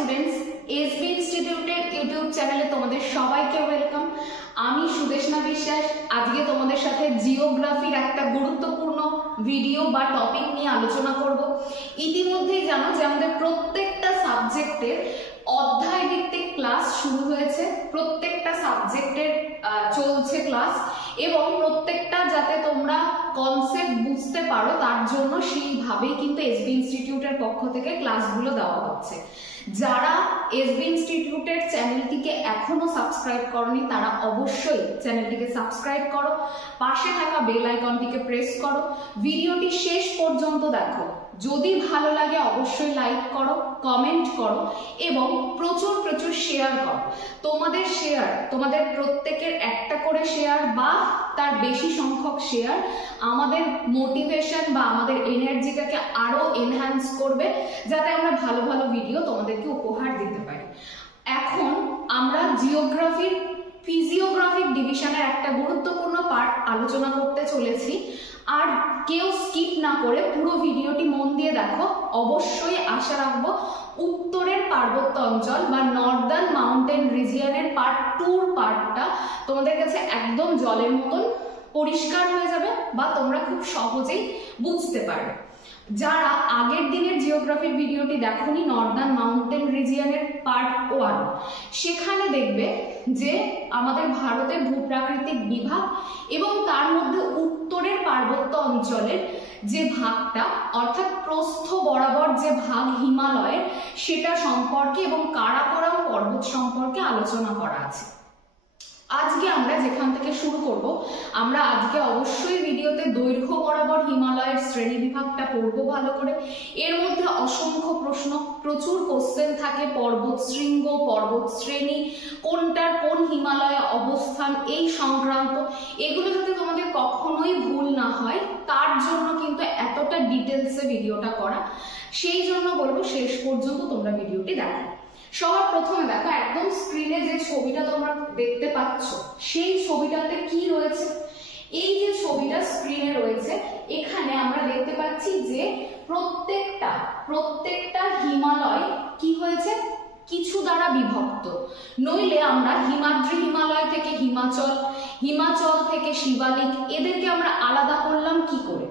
Students, SB ইনস্টিটিউটের YouTube চ্যানেলে তোমাদের সবাইকে ওয়েলকাম। আমি সুদেশনা বিশ্বাস আজকে তোমাদের সাথে জিওগ্রাফির একটা গুরুত্বপূর্ণ ভিডিও বা টপিক নিয়ে আলোচনা করব। ইতিমধ্যেই জানো যে আমাদের প্রত্যেকটা সাবজেক্টের অধ্যায় ভিত্তিক ক্লাস শুরু হয়েছে, প্রত্যেকটা সাবজেক্টের চলছে ক্লাস, এবং প্রত্যেকটা যাতে তোমরা কনসেপ্ট বুঝতে পারো তার জন্য সেইভাবেই কিন্তু এসবি ইনস্টিটিউটের পক্ষ থেকে ক্লাসগুলো দেওয়া হচ্ছে। যারা এসবি ইনস্টিটিউটের চ্যানেলটিকে এখনো সাবস্ক্রাইব করনি তারা অবশ্যই চ্যানেলটিকে সাবস্ক্রাইব করো, পাশে থাকা বেল আইকনটিকে প্রেস করো, ভিডিওটি শেষ পর্যন্ত দেখো। যদি ভালো লাগে অবশ্যই লাইক করো, কমেন্ট করো এবং প্রচুর প্রচুর শেয়ার করো। তোমাদের শেয়ার, তোমাদের প্রত্যেকের একটা করে শেয়ার বা তার বেশি সংখ্যক শেয়ার আমাদের মোটিভেশন বা আমাদের এনার্জিটাকে আরো এনহ্যান্স করবে, যাতে আমরা ভালো ভালো ভিডিও তোমাদেরকে উপহার দিতে পারি। এখন আমরা জিওগ্রাফির ফিজিওগ্রাফিক ডিভিশনের একটা গুরুত্বপূর্ণ পার্ট আলোচনা করতে চলেছি। আর কেউ স্কিপ না করে পুরো ভিডিওটি মন দিয়ে দেখো। অবশ্যই আশা রাখবো উত্তরের পার্বত্য অঞ্চল বা নর্দার্ন মাউন্টেন রিজিয়নের পার্ট 2 পার্টটা তোমাদের কাছে একদম জলের মতন পরিষ্কার হয়ে যাবে বা তোমরা খুব সহজেই বুঝতে পারবে। যারা আগের দিনের জিওগ্রাফির ভিডিওটি দেখোনি, নর্দার্ন মাউন্টেন রিজিয়নের পার্ট 1, সেখানে দেখবে যে আমাদের ভারতের ভূপ্রাকৃতিক বিভাগ এবং তার মধ্যে উত্তরের পার্বত্য অঞ্চলের যে ভাগটা অর্থাৎ প্রস্থ বরাবর যে ভাগ হিমালয়ের, সেটা সম্পর্কে এবং কারাকোরাম পর্বত সম্পর্কে আলোচনা করা আছে। আজকে আমরা যেখান থেকে শুরু করব, আমরা আজকে অবশ্যই ভিডিওতে দৈর্ঘ্য বরাবর হিমালয়ের শ্রেণী বিভাগটা পড়বো ভালো করে। এর মধ্যে অসংখ্য প্রশ্ন, প্রচুর কোশ্চেন থাকে, পর্বত শৃঙ্গ, পর্বত শ্রেণী, কোনটার কোন হিমালয়ে অবস্থান, এই সংক্রান্ত। এগুলো যাতে তোমাদের কখনোই ভুল না হয় তার জন্য কিন্তু এতটা ডিটেলসে ভিডিওটা করা। সেই জন্য বলবো শেষ পর্যন্ত তোমরা ভিডিওটি দেখো। সবার প্রথমে দেখো, একদম স্ক্রিনে যে ছবিটা তোমরা দেখতে পাচ্ছ সেই ছবিটাতে কি রয়েছে। এই যে ছবিটা স্ক্রিনে রয়েছে, এখানে আমরা দেখতে পাচ্ছি যে প্রত্যেকটা হিমালয় কি হয়েছে, কিছু দ্বারা বিভক্ত। নইলে আমরা হিমাদ্রি হিমালয় থেকে হিমাচল, হিমাচল থেকে শিবালিক, এদেরকে আমরা আলাদা করলাম কি করে?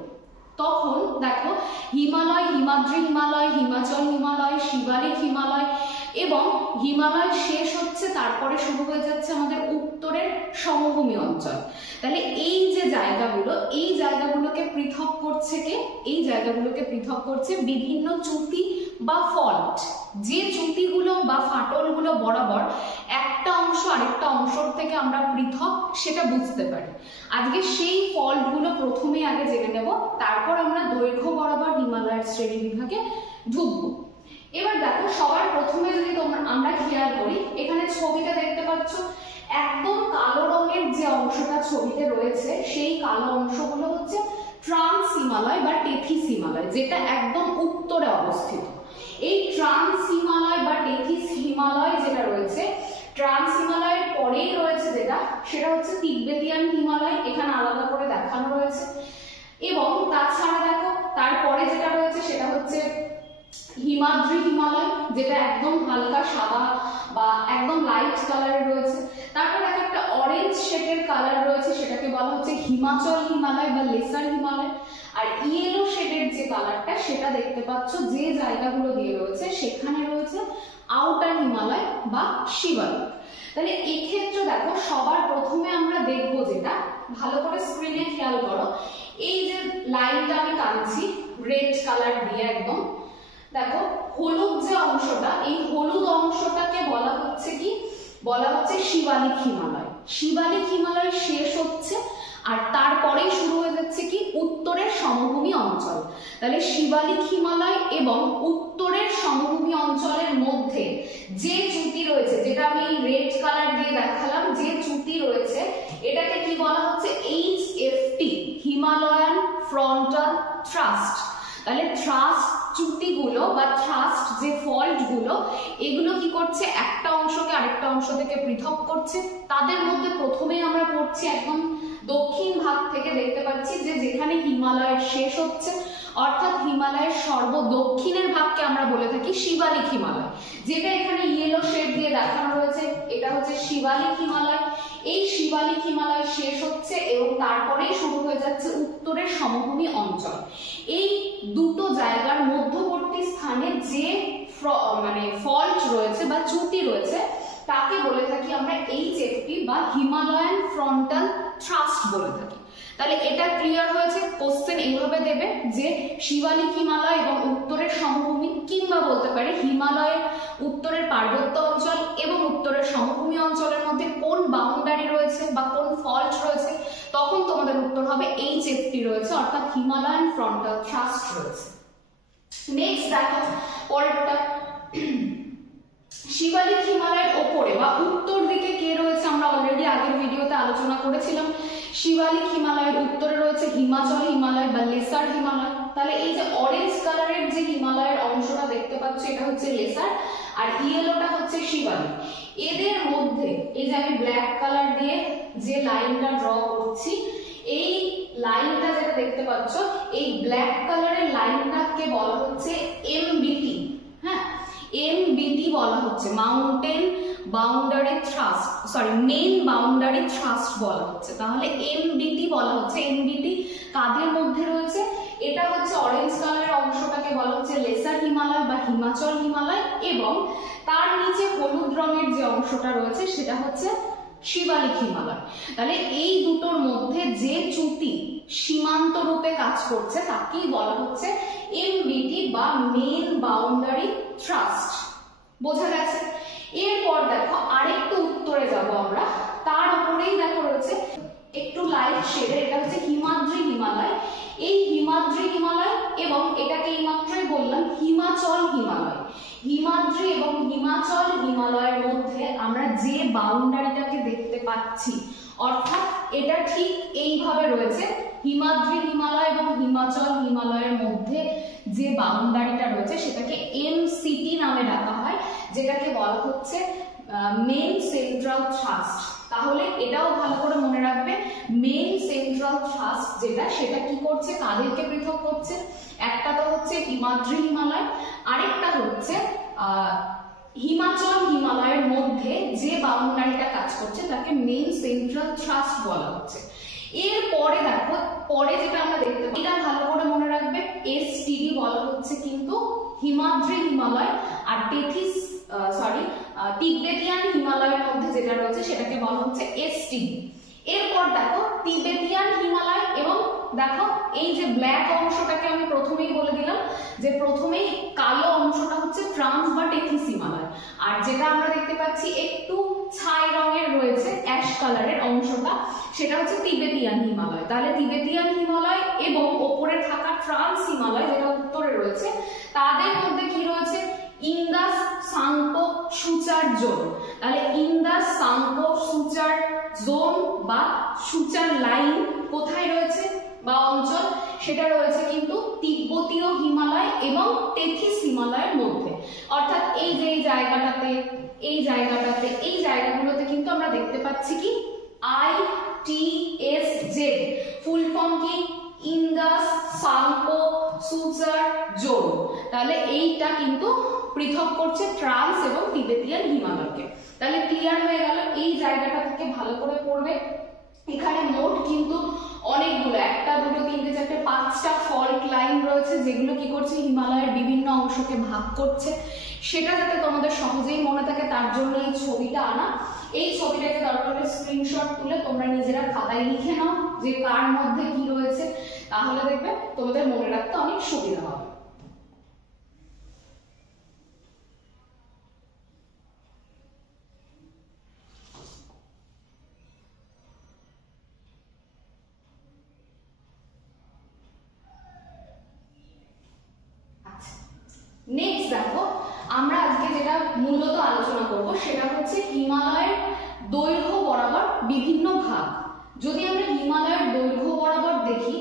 তখন দেখো, হিমালয়, হিমাদ্রি হিমালয়, হিমাচল হিমালয়, শিবালিক হিমালয় এবং হিমালয় শেষ হচ্ছে, তারপরে শুরু হয়ে যাচ্ছে আমাদের উত্তরের সমভূমি অঞ্চল। তাহলে এই যে জায়গাগুলো, এই জায়গাগুলোকে পৃথক করছে কে? এই জায়গাগুলোকে পৃথক করছে বিভিন্ন চ্যুতি বা ফল্ট। যে চ্যুতিগুলো বা ফাটলগুলো বরাবর একটা অংশ আরেকটা অংশের থেকে আমরা পৃথক, সেটা বুঝতে পারি। আজকে সেই ফল্টগুলো প্রথমে আগে জেনে নেব, তারপর আমরা দৈর্ঘ্য বরাবর হিমালয়ের শ্রেণী বিভাগে ঢুকবো। এবার দেখো, সবার প্রথমে যদি আমরা খেয়াল করি, এখানে ছবিটা দেখতে পাচ্ছ, একদম কালো রঙের যে অংশটা ছবিতে রয়েছে সেই কালো অংশগুলো হচ্ছে ট্রান্স হিমালয় বা টেথিস হিমালয়, যেটা একদম উত্তরে অবস্থিত। এই ট্রান্স হিমালয় বা টেথিস হিমালয় যেটা রয়েছে, ট্রান্স হিমালয়ের পরেই রয়েছে যেটা, সেটা হচ্ছে তিব্বেতিয়ান হিমালয়, এখানে আলাদা করে দেখানো রয়েছে। এবং তাছাড়া দেখো, তারপরে যেটা রয়েছে সেটা হচ্ছে হিমাদ্রি হিমালয়, যেটা একদম হালকা সাদা বা একদম লাইট কালারের রয়েছে। তারপর একটা অরেঞ্জ শেডের কালার রয়েছে, সেটাকে বলা হচ্ছে হিমাচল হিমালয় বা লেসার হিমালয়। আর ইয়েলো শেডের যে কালারটা, সেটা দেখতে পাচ্ছ যে জায়গাগুলো দিয়ে রয়েছে, সেখানে রয়েছে আউটার হিমালয় বা শিবালিক। তাহলে এই ক্ষেত্রে দেখো, সবার প্রথমে আমরা দেখবো যেটা, ভালো করে স্ক্রিনে খেয়াল করো, এই যে লাইনটা আমি টানছি রেড কালার দিয়ে একদম, দেখো হলুদ যে অংশটা, এই হলুদ অংশটাকে বলা হচ্ছে কি? বলা হচ্ছে শিবালিক হিমালয়। শিবালিক হিমালয় শেষ হচ্ছে আর তারপরেই শুরু হয়ে যাচ্ছে কি? উত্তরের সমভূমি অঞ্চল। তাহলে শিবালিক হিমালয় এবং উত্তরের সমভূমি অঞ্চলের মধ্যে যে চ্যুতি রয়েছে, যেটা আমি রেড কালার দিয়ে দেখালাম, যে চ্যুতি রয়েছে, এটাকে কি বলা হচ্ছে? HFT, Himalayan frontal thrust. তাহলে থ্রাস্ট চ্যুতিগুলো বা থ্রাস্ট যে ফল্ট গুলো, এগুলো কি করছে? একটা অংশকে আরেকটা অংশ থেকে পৃথক করছে। তাদের মধ্যে প্রথমে আমরা পড়ছি একদম দক্ষিণ ভাগ থেকে, দেখতে পাচ্ছি যে যেখানে হিমালয়ের শেষ হচ্ছে অর্থাৎ হিমালয়ের সর্বদক্ষিণের ভাগকে আমরা বলে থাকি শিবালিক হিমালয়। যেটা এখানে ইয়েলো শেড দিয়ে দেখানো রয়েছে এটা হচ্ছে শিবালিক হিমালয়। এই শিবালিক হিমালয় শেষ হচ্ছে এবং তারপরেই শুরু হয়ে যাচ্ছে উত্তরের সমভূমি অঞ্চল। এই দুটো জায়গার মধ্যবর্তী স্থানে যে মানে ফল্ট রয়েছে বা চ্যুতি রয়েছে তাকে বলে থাকি আমরা HFT বা হিমালয়ান ফ্রন্টাল থ্রাস্ট বলে থাকি। তাহলে এটা ক্লিয়ার হয়েছে। কোশ্চেন এইভাবে দেবে যে শিবালিক হিমালয় এবং উত্তরের সমভূমি, কিংবা বলতে পারে হিমালয়ের উত্তরের পার্বত্য অঞ্চল এবং উত্তরের সমভূমি অঞ্চলের মধ্যে কোন বাউন্ডারি রয়েছে বা কোন ফল্ট রয়েছে, তখন তোমাদের উত্তর হবে HFT রয়েছে, অর্থাৎ হিমালয়ান ফ্রন্টাল থ্রাস্ট রয়েছে। নেক্সট দেখো পরেরটা, শিবালিক হিমালয়ের ওপরে বা উত্তর দিকে কে রয়েছে আমরা অলরেডি আগের ভিডিওতে আলোচনা করেছিলাম। শিবালিক হিমালয়ের উত্তরে রয়েছে হিমাচল হিমালয় বা লেসার হিমালয়। তাহলে এই যে অরেঞ্জ কালারের যে হিমালয়ের অংশটা দেখতে পাচ্ছ এটা হচ্ছে লেসার, আর ইয়েলোটা হচ্ছে শিবালিক। এদের মধ্যে এই যে আমি ব্ল্যাক কালার দিয়ে যে লাইনটা ড্র করছি, এই লাইনটা যেটা দেখতে পাচ্ছ এই ব্ল্যাক কালারের লাইনটাকে বলা হচ্ছে MBT। হ্যাঁ, MBT বলা হচ্ছে mountain boundary thrust, sorry main boundary thrust বলা হচ্ছে। তাহলে MBT বলা হচ্ছে। MBT কাদের মধ্যে রয়েছে? এটা হচ্ছে অরেঞ্জ কালারের অংশটাকে বলা হচ্ছে লেসার হিমালয় বা হিমাচল হিমালয়, এবং তার নিচে হলুদ রঙের যে অংশটা রয়েছে সেটা হচ্ছে শিবালিক হিমালয়। তাহলে এই দুটোর মধ্যে যে চ্যুতি সীমান্ত রূপে কাজ করছে তাকেই বলা হচ্ছে MBT বা মেইন বাউন্ডারি থ্রাস্ট। বোঝা গেছে? এরপর দেখো আরেকটু উত্তরে যাব আমরা, তার উপরেই দেখো রয়েছে একটু লাইট শেডের, এটা হচ্ছে হিমাদ্রি হিমালয়। এই হিমাদ্রি হিমালয় এবং এটাকে এইমাত্রই বললাম হিমাচল হিমালয়। হিমাদ্রি এবং হিমাচল হিমালয়ের মধ্যে আমরা যে বাউন্ডারিটাকে দেখতে পাচ্ছি, অর্থাৎ এটা ঠিক এইভাবে রয়েছে। হিমাদ্রি হিমালয় এবং হিমাচল হিমালয়ের মধ্যে যে বাউন্ডারিটা রয়েছে সেটাকে MCT নামে ডাকা হয়, যেটাকে বলা হচ্ছে মেইন সেন্ট্রাল থ্রাস্ট। তাহলে এটাও ভালো করে মনে রাখবে, মেইন সেন্ট্রাল থ্রাস্ট যেটা, সেটা কি করছে, কাদেরকে পৃথক করছে? একটা তো হচ্ছে হিমাদ্রি হিমালয়, আরেকটা হচ্ছে হিমাচল হিমালয়ের মধ্যে যে বাউন্ডারিটা কাজ করছে তাকে মেইন সেন্ট্রাল থ্রাস্ট বলা হচ্ছে। এরপরে দেখো পরে যেটা আমরা দেখতে পাই, এটা ভালো করে মনে রাখবে, STD বলা হচ্ছে কিন্তু হিমাদ্রি হিমালয়, আর তিবেতিয়ান হিমালয়ের মধ্যে যেটা রয়েছে সেটাকে বলা হচ্ছে STD। এরপর দেখো তিবেতিয়ান হিমালয় এবং দেখো এই যে ব্ল্যাক অংশটাকে আমি প্রথমেই বলে দিলাম যে প্রথমেই কালো অংশটা হচ্ছে ট্রান্স বা টেথিস হিমালয়, আর যেটা আমরা দেখতে পাচ্ছি একটু ছাই রঙের রয়েছে অ্যাশ কালারের অংশটা সেটা হচ্ছে তিবেতিয়ান হিমালয়। তাহলে তিবেতিয়ান হিমালয় এবং ওপরে থাকা ট্রান্স হিমালয় যেটা উত্তরে রয়েছে তাদের মধ্যে কি রয়েছে? Indus Tsangpo suture zone. তাহলে ইন্দাস সাংপো সুচার জোন বা সুচার লাইন কোথায় রয়েছে বা অঞ্চল, সেটা রয়েছে কিন্তু তিব্বতীয় হিমালয় এবং টেথিস হিমালয়ের মধ্যে। অর্থাৎ এই যে এই জায়গাটাতে এই জায়গাগুলোতে কিন্তু আমরা দেখতে পাচ্ছি কি ITSZ, ফুল ফর্ম কি? Indus Tsangpo suture zone. তাহলে এইটা কিন্তু পৃথক করছে ট্রান্স এবং তিবেতিয়ান হিমালয়কে। তাহলে ক্লিয়ার হয়ে গেল, এই জায়গাটা থেকে ভালো করে পড়বে। এখানে মোট কিন্তু অনেকগুলো, একটা দুটো তিনটে চারটে পাঁচটা ফল্ট লাইন রয়েছে যেগুলো কি করছে হিমালয়ের বিভিন্ন অংশকে ভাগ করছে। সেটা যাতে তোমাদের সহজেই মনে থাকে তার জন্য এই ছবিটা আনা। এই ছবিটাকে দরকার হলে স্ক্রিনশট তুলে তোমরা নিজেরা খাতায় লিখে নাও যে কার মধ্যে কি রয়েছে, তাহলে দেখবে তোমাদের মনে রাখতে অনেক সুবিধা হবে। নেক্সট দেখো আমরা আজকে যেটা মূলত আলোচনা করব সেটা হচ্ছে হিমালয়ের দৈর্ঘ্য বরাবর বিভিন্ন ভাগ। যদি আমরা হিমালয়ের দৈর্ঘ্য বরাবর দেখি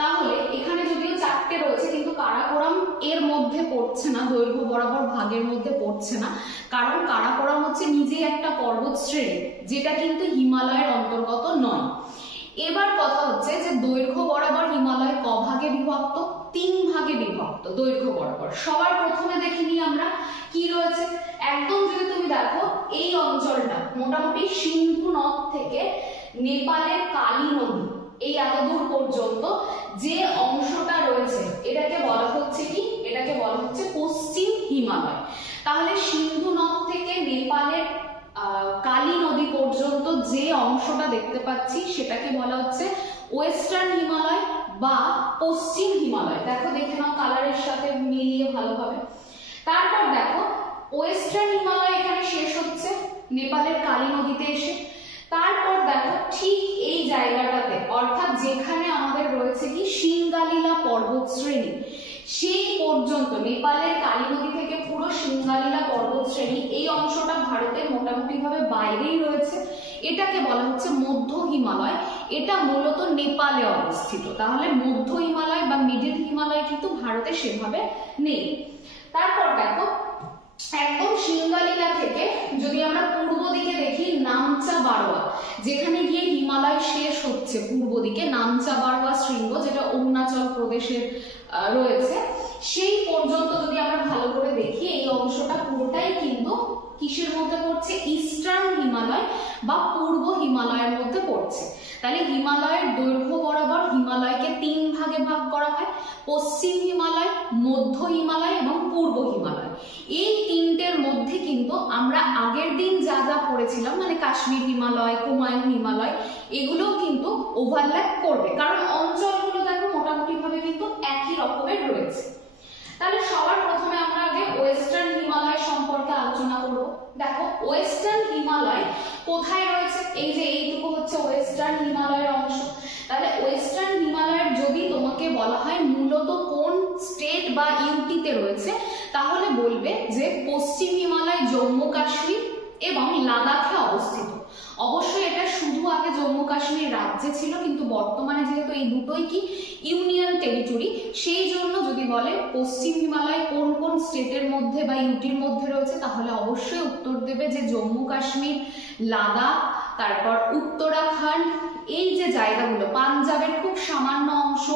তাহলে এখানে যদিও চারটে রয়েছে কিন্তু কারাকোরাম এর মধ্যে পড়ছে না, দৈর্ঘ্য বরাবর ভাগের মধ্যে পড়ছে না, কারণ কারাকোরাম হচ্ছে নিজেই একটা পর্বত শ্রেণী যেটা কিন্তু হিমালয়ের অন্তর্গত নয়। এবার কথা হচ্ছে যে দৈর্ঘ্য বরাবর হিমালয় ক ভাগে বিভক্ত, তিন ভাগে বিভক্ত দৈর্ঘ্য বরাবর। সবার প্রথমে দেখে নিই আমরা কি রয়েছে। একদম যদি তুমি দেখো এই অঞ্চলটা মোটামুটি সিন্ধু নদ থেকে নেপালের কালী নদী এই এতদূর পর্যন্ত যে অংশটা রয়েছে এটাকে বলা হচ্ছে কি, এটাকে বলা হচ্ছে পশ্চিম হিমালয়। তাহলে সিন্ধু নদ থেকে নেপালের কালী নদী পর্যন্ত যে অংশটা দেখতে পাচ্ছি সেটাকে বলা হচ্ছে ওয়েস্টার্ন হিমালয় বা পশ্চিম হিমালয়। দেখো দেখে নাও কালারের সাথে মিলিয়ে ভালোভাবে। তারপর দেখো ওয়েস্টার্ন হিমালয় এখানে শেষ হচ্ছে নেপালের কালী নদীতে এসে। তারপর দেখো ঠিক এই জায়গাটাতে অর্থাৎ যেখানে আমাদের রয়েছে কি সিঙ্গালীলা পর্বত শ্রেণী, সেই পর্যন্ত নেপালের কালী নদী থেকে পুরো সিঙ্গালীলা পর্বত শ্রেণী এই অংশটা ভারতের মোটামুটি ভাবে বাইরেই রয়েছে। এটাকে বলা হচ্ছে মধ্য হিমালয়। এটা মূলত নেপালে অবস্থিত। তাহলে মধ্য হিমালয় বা মিডল হিমালয় কিন্তু ভারতে সেভাবে নেই। তারপর দেখো একদম সিঙ্গালীলা থেকে যদি আমরা পূর্ব দিকে দেখি নামচা বারোয়া, যেখানে গিয়ে হিমালয় শেষ হচ্ছে পূর্ব দিকে, নামচা বারোয়া শৃঙ্গ যেটা অরুণাচল প্রদেশের রয়েছে, সেই পর্যন্ত যদি আমরা ভালো করে দেখি এই অংশটা পুরোটাই কিন্তু কিসের মধ্যে পড়ছে, ইস্টার্ন হিমালয় বা পূর্ব হিমালয়ের মধ্যে পড়ছে। তাহলে হিমালয়ের দৈর্ঘ্য বরাবর হিমালয়কে তিন ভাগে ভাগ করা হয়, পশ্চিম হিমালয়, মধ্য হিমালয় এবং পূর্ব হিমালয়। এই তিনটের মধ্যে কিন্তু আমরা আগের দিন যা যা পড়েছিলাম মানে কাশ্মীর হিমালয়, কুমায়ুন হিমালয়, এগুলো কিন্তু ওভারল্যাপ করবে, কারণ অঞ্চলগুলো দেখো মোটামুটি ভাবে কিন্তু একই রকমের রয়েছে। তাহলে সবার প্রথমে আমরা আগে ওয়েস্টার্ন হিমালয় সম্পর্কে আলোচনা করব। দেখো ওয়েস্টার্ন হিমালয় কোথায় রয়েছে, এই যে এইটুকু হচ্ছে ওয়েস্টার্ন হিমালয়ের অংশ। তাহলে ওয়েস্টার্ন হিমালয়ের যদি তোমাকে বলা হয় মূলত কোন স্টেট বা ইউটিতে রয়েছে, তাহলে বলবে যে পশ্চিম হিমালয় জম্মু কাশ্মীর এবং লাদাখে অবস্থিত। অবশ্যই এটা শুধু আগে জম্মু কাশ্মীর রাজ্যে ছিল, কিন্তু বর্তমানে যেহেতু এই দুটোই কি ইউনিয়ন টেরিটরি, সেই জন্য যদি বলে পশ্চিম হিমালয় কোন কোন স্টেটের মধ্যে বা ইউটির মধ্যে রয়েছে, তাহলে অবশ্যই উত্তর দেবে যে জম্মু কাশ্মীর, লাদাখ, তারপর উত্তরাখণ্ড, এই যে জায়গাগুলো, পাঞ্জাবের খুব সামান্য অংশ,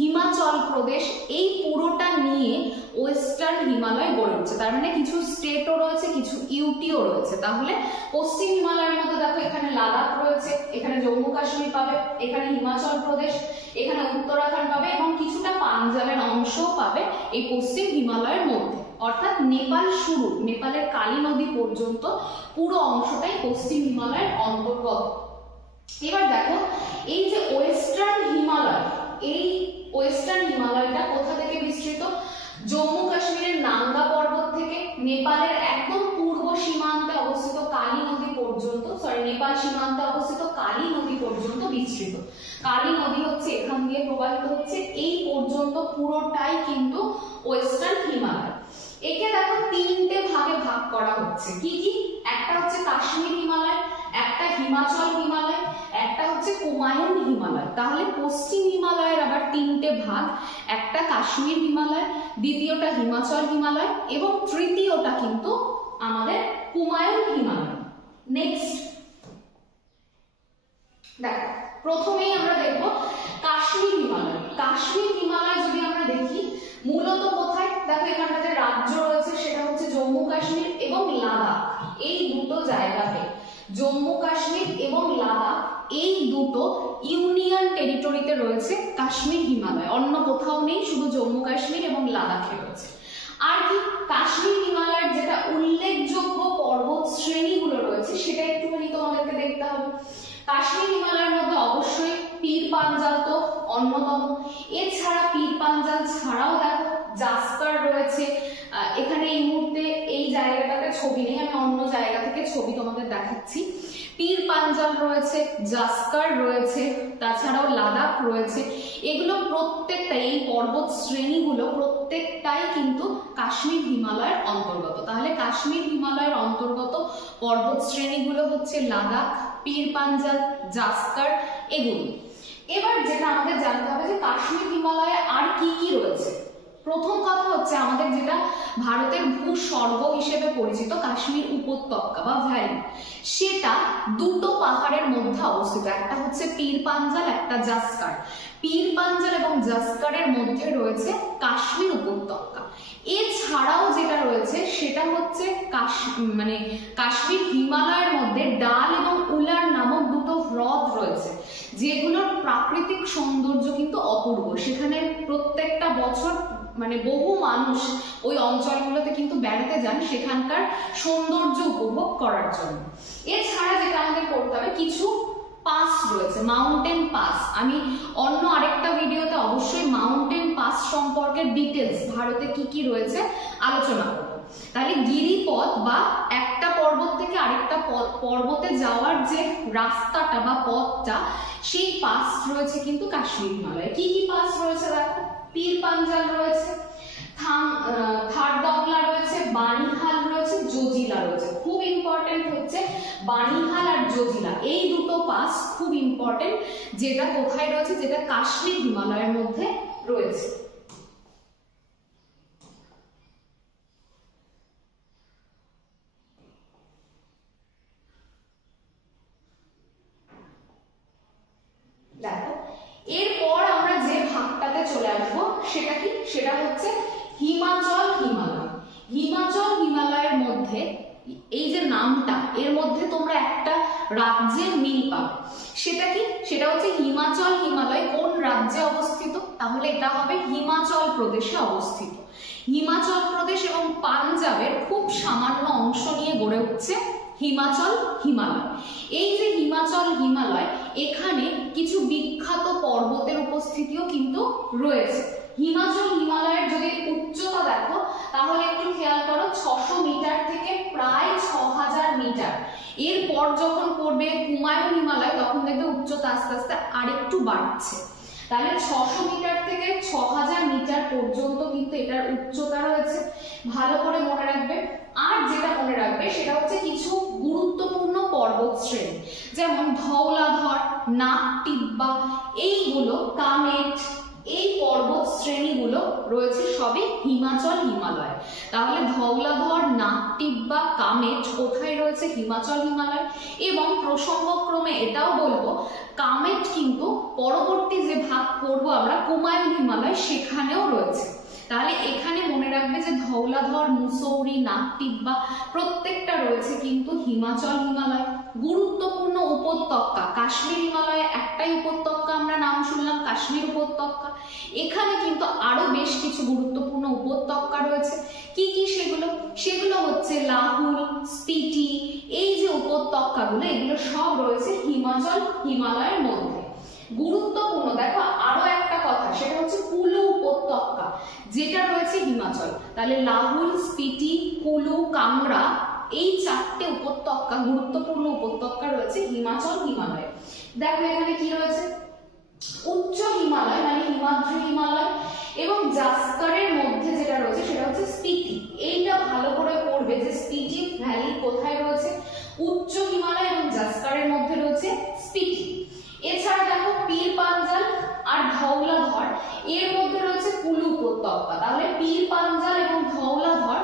হিমাচল প্রদেশ, এই পুরোটা নিয়ে ওয়েস্টার্ন হিমালয় গড়ে উঠছে। তার মানে কিছু স্টেটও রয়েছে, কিছু ইউটিও রয়েছে। তাহলে পশ্চিম হিমালয়ের মধ্যে দেখো এখানে লাদাখ রয়েছে, এখানে জম্মু কাশ্মীর পাবে, এখানে হিমাচল প্রদেশ, এখানে উত্তরাখণ্ড পাবে এবং কিছুটা পাঞ্জাবের অংশও পাবে এই পশ্চিম হিমালয়ের মধ্যে। অর্থাৎ নেপাল শুরু, নেপালের কালী নদী পর্যন্ত পুরো অংশটাই পশ্চিম হিমালয়ের অন্তর্গত। এবার দেখো এই যে ওয়েস্টার্ন হিমালয়, এই ওয়েস্টার্ন হিমালয়টা কোথা থেকে বিস্তৃত, জম্মু কাশ্মীরের নাঙ্গা পর্বত থেকে নেপালের একদম পূর্ব সীমান্তে অবস্থিত কালী নদী পর্যন্ত, নেপাল সীমান্তে অবস্থিত কালী নদী পর্যন্ত বিস্তৃত। কালী নদী হচ্ছে এখান দিয়ে প্রবাহিত হচ্ছে, এই পর্যন্ত পুরোটাই কিন্তু ওয়েস্টার্ন হিমালয়। একে দেখো তিনটে ভাগে ভাগ করা হচ্ছে, কি কি, একটা হচ্ছে কাশ্মীর হিমালয়, একটা হিমাচল হিমালয়, একটা হচ্ছে কুমায়ুন হিমালয়। তাহলে পশ্চিম হিমালয়ের আবার তিনটে ভাগ, একটা কাশ্মীর হিমালয়, দ্বিতীয়টা হিমাচল হিমালয় এবং তৃতীয়টা কিন্তু আমাদের কুমায়ুন হিমালয়। নেক্সট দেখো প্রথমেই আমরা দেখব কাশ্মীর হিমালয়। কাশ্মীর হিমালয় যদি আমরা দেখি মূলত কোথায়, দেখো এখানটাতে রাজ্য রয়েছে, সেটা হচ্ছে জম্মু কাশ্মীর এবং লাদাখ। এই দুটো জায়গাতে জম্মু কাশ্মীর এবং লাদাখ এই দুটো ইউনিয়ন টেরিটরিতে রয়েছে কাশ্মীর হিমালয়, অন্য কোথাও নেই, শুধু জম্মু কাশ্মীর এবং লাদাখে রয়েছে। আর কি, কাশ্মীর হিমালয়ের যেটা উল্লেখযোগ্য পর্বত শ্রেণীগুলো রয়েছে সেটা একটুখানি তোমাদেরকে দেখতে হবে। কাশ্মীর হিমালয়ের মধ্যে অবশ্যই পীর পাঞ্জাল তো অন্যতম, এছাড়া পীর পাঞ্জাল ছাড়াও দেখো জাস্কার রয়েছে। এখানে এই মুহূর্তে এই জায়গাটাতে ছবি নেই, আমি অন্য জায়গা থেকে ছবি তোমাদের দেখাচ্ছি। পীর পাঞ্জাল রয়েছে, জাস্কার রয়েছে, তাছাড়াও লাদাখ রয়েছে। এগুলো প্রত্যেকটাই, এই পর্বত শ্রেণীগুলো প্রত্যেকটাই কিন্তু কাশ্মীর হিমালয়ের অন্তর্গত। তাহলে কাশ্মীর হিমালয়ের অন্তর্গত পর্বত শ্রেণীগুলো হচ্ছে লাদাখ, পীর পাঞ্জাল, জাস্কার, এগুলো। এবার যেটা আমাদের জানতে হবে যে কাশ্মীর হিমালয়ে আর কি কি রয়েছে। প্রথম কথা হচ্ছে আমাদের যেটা ভারতের ভূস্বর্গ হিসেবে পরিচিত কাশ্মীর উপত্যকা বা ভ্যালি, সেটা দুটো পাহাড়ের মধ্যে অবস্থিত, একটা হচ্ছে পীর পাঞ্জাল, একটা জাস্কার। পীর পাঞ্জাল এবং জাস্কারের মধ্যে রয়েছে কাশ্মীর উপত্যকা। এছাড়াও যেটা রয়েছে সেটা হচ্ছে কাশ্মীর হিমালয়ের মধ্যে ডাল এবং উলার নামক দুটো হ্রদ রয়েছে, যেগুলোর প্রাকৃতিক সৌন্দর্য কিন্তু অপূর্ব। সেখানে প্রত্যেকটা বছর বহু মানুষ ওই অঞ্চলগুলোতে কিন্তু বেড়াতে যান সেখানকার সৌন্দর্য উপভোগ করার জন্য। এছাড়া যেটা আমাদের করতে হবে, কিছু পাস রয়েছে, মাউন্টেন পাস। আমি অন্য আরেকটা ভিডিওতে অবশ্যই মাউন্টেন পাস সম্পর্কে ডিটেলস ভারতে কি কি রয়েছে আলোচনা করব। তাহলে গিরিপথ বা একটা পর্বত থেকে আরেকটা পর্বতে যাওয়ার যে রাস্তাটা বা পথটা, সেই পাস রয়েছে কিন্তু কাশ্মীর হিমালয়ে। কি কি পাস রয়েছে দেখো, পীর পাঞ্জাল রয়েছে, থারদগলা রয়েছে, বানিহাল রয়েছে, জজিলা রয়েছে। খুব ইম্পর্টেন্ট হচ্ছে বানিহাল আর জজিলা, এই দুটো পাস খুব ইম্পর্টেন্ট, যেটা কোথায় রয়েছে, যেটা কাশ্মীর হিমালয়ের মধ্যে রয়েছে। দেখো, এরপর আমরা যে ভাগটাতে চলে আসবো সেটা কি, সেটা হচ্ছে হিমাচল হিমালয়। হিমাচল হিমালয়ের মধ্যে এই যে নামটা, এর মধ্যে তোমরা একটা রাজ্যের মিল পাবে। সেটা কি, সেটা হচ্ছে হিমাচল হিমালয় কোন রাজ্যে অবস্থিত, তাহলে এটা হবে হিমাচল প্রদেশে অবস্থিত। হিমাচল প্রদেশ এবং পাঞ্জাবের খুব সামান্য অংশ নিয়ে গড়ে উঠছে হিমাচল হিমালয়। এই যে হিমাচল হিমালয়, এখানে কিছু বিখ্যাত পর্বতের উপস্থিতিও কিন্তু রয়েছে। হিমাচল হিমালয়ের যদি উচ্চতা দেখো, তাহলে একটু খেয়াল করো, 600 মিটার থেকে প্রায় 6000 মিটার। এরপর যখন পড়বে হুমায়ুন হিমালয়, তখন দেখবে উচ্চতা আস্তে আস্তে আরেকটু বাড়ছে। তাহলে 600 মিটার থেকে 6000 মিটার পর্যন্ত কিন্তু এটার উচ্চতা রয়েছে, ভালো করে মনে রাখবে। আর যেটা মনে রাখবে সেটা হচ্ছে কিছু গুরুত্বপূর্ণ পর্বত শ্রেণী, যেমন ধৌলাধর, নাগটিব্বা, এইগুলো, কামেট, এই পর্বত শ্রেণীগুলো রয়েছে সবই হিমাচল হিমালয়। তাহলে ধৌলাধর, নাগটিব্বা, কামেট কোথায় রয়েছে, হিমাচল হিমালয়। এবং প্রসঙ্গক্রমে এটাও বলবো, কামেট কিন্তু পরবর্তী যে ভাগ পড়বো আমরা হুমায়ুন হিমালয়, সেখানেও রয়েছে। তাহলে এখানে মনে রাখবে যে ধৌলাধর, মুসৌরি, নাগটিব্বা প্রত্যেকটা রয়েছে কিন্তু হিমাচল হিমালয়। গুরুত্বপূর্ণ উপত্যকা, কাশ্মীর হিমালয়ে একটাই উপত্যকা আমরা নাম শুনলাম, কাশ্মীর উপত্যকা। এখানে কিন্তু আরো বেশ কিছু গুরুত্বপূর্ণ উপত্যকা রয়েছে। কি কি সেগুলো, সেগুলো হচ্ছে লাহুল, স্পিটি, এই যে উপত্যকাগুলো, এগুলো সব রয়েছে হিমাচল হিমালয়ের মধ্যে। গুরুত্বপূর্ণ দেখো আরো একটা কথা, সেটা হচ্ছে কুলু উপত্যকা, যেটা রয়েছে হিমাচল। তাহলে লাহুল, স্পিটি, কুলু, কাংড়া, এই চারটে উপত্যকা, গুরুত্বপূর্ণ উপত্যকা রয়েছে হিমাচল হিমালয়ে। দেখো এখানে কি রয়েছে, উচ্চ হিমালয় হিমাদ্রি হিমালয় এবং জাস্কারের মধ্যে যেটা রয়েছে সেটা হচ্ছে স্পিতি। এইটা ভালো করে পড়বে যে স্পিতি ভ্যালি কোথায় রয়েছে, উচ্চ হিমালয় এবং জাস্কারের মধ্যে রয়েছে স্পিতি। এছাড়া দেখো পীর পাঞ্জাল আর ধৌলাধর, এর মধ্যে রয়েছে কুলু উপত্যকা। তাহলে পীর পাঞ্জাল এবং ধৌলাধর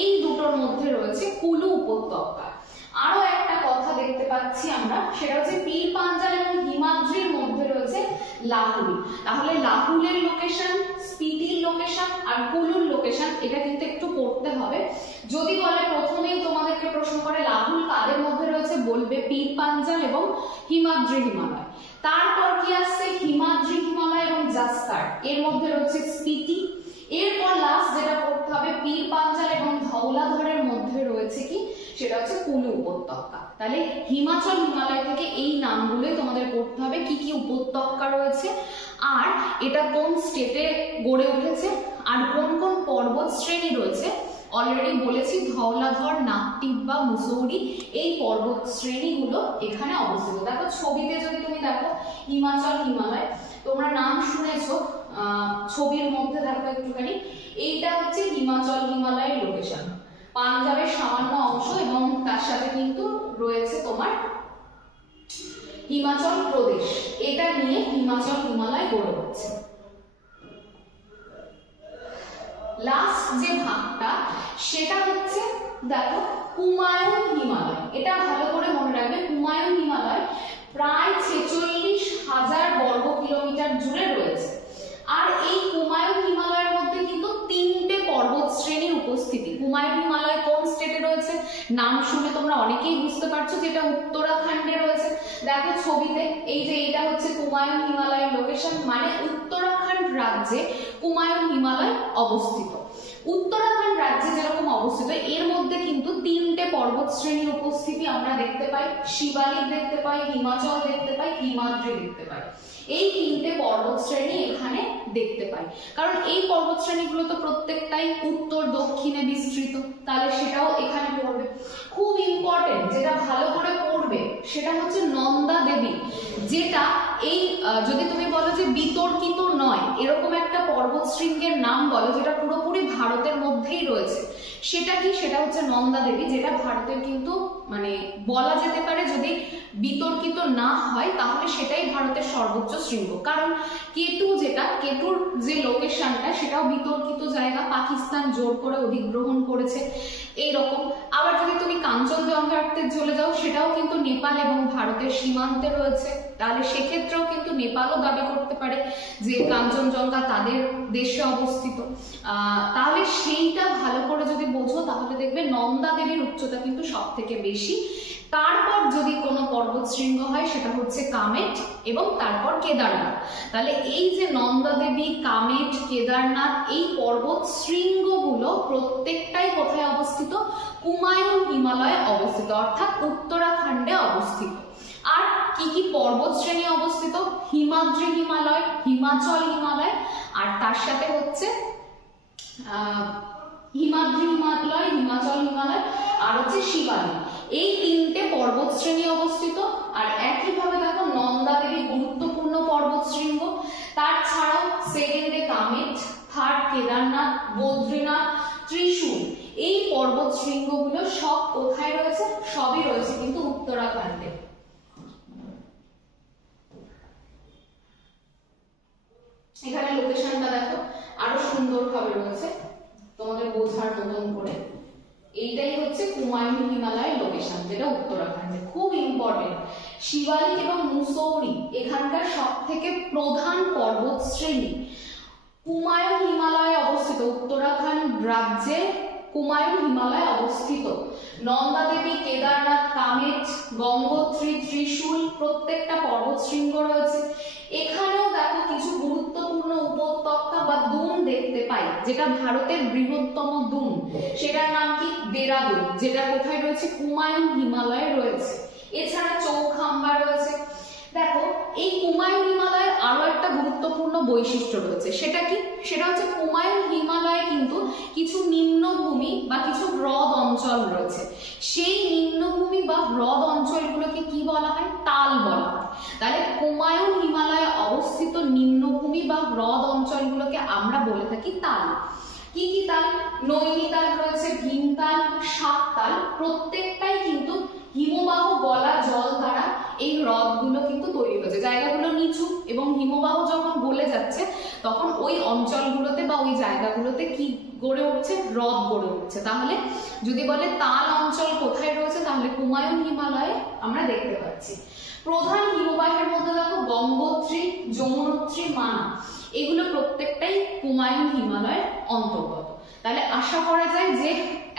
এই দুটোর মধ্যে রয়েছে কুলু উপত্যকা। আরো একটা কথা দেখতে পাচ্ছি আমরা, সেটা হচ্ছে পীর পাঞ্জাল এবং হিমাদ্রির মধ্যে রয়েছে লাহুল। তাহলে লাহুলের লোকেশন, স্পিতির লোকেশন আর কুলুর লোকেশন, এটা কিন্তু একটু পড়তে হবে। যদি বলে প্রথমেই তোমাদেরকে প্রশ্ন করে লাহুল কাদের মধ্যে রয়েছে, বলবে পীর পাঞ্জাল এবং হিমাদ্রি হিমালয়। তারপর কি আসছে, হিমাদ্রি হিমালয় এবং জাস্কার, এর মধ্যে রয়েছে স্পিতি। এরপর লাস্ট যেটা পড়তে হবে, পীর পাঞ্জাল এবং ধৌলাধরের মধ্যে রয়েছে কি, সেটা হচ্ছে কুলু উপত্যকা। তাহলে হিমাচল হিমালয় থেকে এই নামগুলোই তোমাদের পড়তে হবে, কি কি উপত্যকা রয়েছে, আর এটা কোন স্টেটে গড়ে উঠেছে, আর কোন কোন পর্বত শ্রেণী রয়েছে। অলরেডি বলেছি ধৌলাধর, নাগটিব্বা, মুসৌরি, এই পর্বত শ্রেণীগুলো এখানে অবস্থিত। দেখো ছবিতে যদি তুমি দেখো হিমাচল হিমালয়, তোমরা নাম শুনেছো, ছবির মধ্যে দেখো একটুখানি, এইটা হচ্ছে হিমাচল হিমালয়ের লোকেশন, পাঞ্জাবের সামান্য অংশ এবং তার সাথে কিন্তু রয়েছে তোমার হিমাচল প্রদেশ। এটা নিয়ে হিমাচল হিমালয় গড়ে উঠছে। লাস্ট যে ভাগটা সেটা হচ্ছে দেখো কুমায়ুন হিমালয়। এটা ভালো করে মনে রাখবে, কুমায়ুন হিমালয় প্রায় 46,000 বর্গ কিলোমিটার জুড়ে রয়েছে। আর এই কুমায়ুন হিমালয়ের মধ্যে কিন্তু 3টে পর্বত শ্রেণীর উপস্থিতি। কুমায়ুন হিমালয় কোন স্টেটে রয়েছে? নাম শুনে তোমরা অনেকেই বুঝতে পারছো যেটা উত্তরাখণ্ডে রয়েছে। দেখো ছবিতে, এই যে এটা হচ্ছে কুমায়ুন হিমালয়ের লোকেশন, মানে উত্তরাখণ্ড রাজ্যে কুমায়ুন হিমালয় অবস্থিত। উত্তরাখণ্ড রাজ্যে যেরকম অবস্থিত, এর মধ্যে কিন্তু 3টে পর্বত শ্রেণীর উপস্থিতি আমরা দেখতে পাই। শিবালিক দেখতে পাই, হিমাচল দেখতে পাই, হিমাদ্রি দেখতে পাই। এই 3টে পর্বত শ্রেণী এখানে দেখতে পাই, কারণ এই পর্বত শ্রেণীগুলো তো প্রত্যেকটাই উত্তর দক্ষিণে বিস্তৃত, তাহলে সেটাও এখানে পড়বে। খুব ইম্পর্টেন্ট, যেটা ভালো করে পড়বে সেটা হচ্ছে নন্দা দেবী, যেটা এই যদি তুমি বলো যে বিতর্কিত নয় এরকম একটা পর্বত শৃঙ্গের নাম বলো যেটা পুরোপুরি ভারতের মধ্যেই রয়েছে, সেটা কি? সেটা হচ্ছে নন্দা দেবী, যেটা ভারতের কিন্তু মানে বলা যেতে পারে যদি বিতর্কিত না হয় তাহলে সেটাই ভারতের সর্বোচ্চ শৃঙ্গ। কারণ কেটু, যেটা কেটুর যে লোকেশনটা সেটাও বিতর্কিত জায়গা, পাকিস্তান জোর করে অধিগ্রহণ করেছে এইরকম। আবার যদি তুমি কাঞ্চনজঙ্ঘাতে চলে যাও, সেটাও কিন্তু নেপাল এবং ভারতের সীমান্তে রয়েছে, তাহলে সেক্ষেত্রেও কিন্তু নেপালও দাবি করতে পারে যে কাঞ্চনজঙ্ঘা তাদের দেশে অবস্থিত। তাহলে সেইটা ভালো করে যদি বোঝো তাহলে দেখবে নন্দা দেবীর উচ্চতা কিন্তু সব থেকে বেশি। তারপর যদি কোনো পর্বত শৃঙ্গ হয় সেটা হচ্ছে কামেট এবং তারপর কেদারনাথ। তাহলে এই যে নন্দা দেবী, কামেট, কেদারনাথ, এই পর্বত শৃঙ্গগুলো প্রত্যেকটাই কোথায় অবস্থিত? কুমায়ুন হিমালয়ে অবস্থিত, অর্থাৎ উত্তরাখণ্ডে অবস্থিত। আর কি কি পর্বত শ্রেণী অবস্থিত? হিমাদ্রি হিমালয়, হিমাচল হিমালয়, আর তার সাথে হচ্ছে হিমাদ্রি হিমালয়, হিমাচল হিমালয়, আর হচ্ছে শিবালিক। এই 3টে পর্বত শ্রেণী অবস্থিত। আর একইভাবে দেখো নন্দা দেবী গুরুত্বপূর্ণ পর্বত শৃঙ্গ, তার ছাড়াও সেকেন্ডে কামেট, থার্ড কেদারনাথ, বদ্রীনাথ, ত্রিশূল, এই পর্বত শৃঙ্গগুলো সব কোথায় রয়েছে? সবই রয়েছে কিন্তু উত্তরাখণ্ডে। এখানে লোকেশনটা দেখো আরো সুন্দরভাবে রয়েছে তোমাদের বোঝার মতন করে। এইটাই হচ্ছে কুমায়ুন হিমালয়ের লোকেশন, যেটা উত্তরাখণ্ডে। খুব ইম্পর্টেন্ট, শিবালিক এবং মুসৌরি এখানকার সব থেকে প্রধান পর্বত শ্রেণী। কুমায়ুন হিমালয়ে অবস্থিত, উত্তরাখণ্ড রাজ্যে কুমায়ুন হিমালয়ে অবস্থিত। নন্দা দেবী, কেদারনাথ, কামেট, গঙ্গোত্রী, ত্রিশূল প্রত্যেকটা পর্বত শৃঙ্গ রয়েছে। এখানেও দেখো কিছু গুরুত্বপূর্ণ উপত্যকা বা দুন দেখতে পাই, যেটা ভারতের বৃহত্তম দুন, সেটার নাম কি? দেরাদুন, যেটা কোথায় রয়েছে? কুমায়ুন হিমালয়ে রয়েছে। এছাড়া চৌখাম্বা রয়েছে। দেখো এই কুমায়ুন হিমালয়ের আরো একটা গুরুত্বপূর্ণ বৈশিষ্ট্য রয়েছে, সেটা কি? সেটা হচ্ছে কুমায়ুন হিমালয়ে কিন্তু কিছু নিম্নভূমি বা কিছু হ্রদ অঞ্চল রয়েছে। সেই নিম্নভূমি বা হ্রদ অঞ্চলগুলোকে কি বলা হয়? তাল বলা হয়। তাহলে কুমায়ুন হিমালয়ে অবস্থিত নিম্নভূমি বা হ্রদ অঞ্চলগুলোকে আমরা বলে থাকি তাল। কি কি তাল? নৈনিতাল রয়েছে, ভীমতাল, শাকতাল, প্রত্যেকটাই কিন্তু হিমবাহ গলা জল দ্বারা এই হ্রদগুলো কিন্তু তৈরি হয়েছে। জায়গাগুলো নিচু এবং হিমবাহ যখন গলে যাচ্ছে তখন ওই অঞ্চলগুলোতে বা ওই জায়গাগুলোতে কি গড়ে উঠছে? হ্রদ গড়ে উঠছে। তাহলে যদি বলে তাল অঞ্চল কোথায় রয়েছে, তাহলে কুমায়ুন হিমালয়ে আমরা দেখতে পাচ্ছি। প্রধান হিমবাহের মধ্যে দেখো গঙ্গোত্রী, যমুনোত্রী, মানা, এগুলো প্রত্যেকটাই কুমায়ুন হিমালয়ের অন্তর্গত। তাহলে আশা করা যায় যে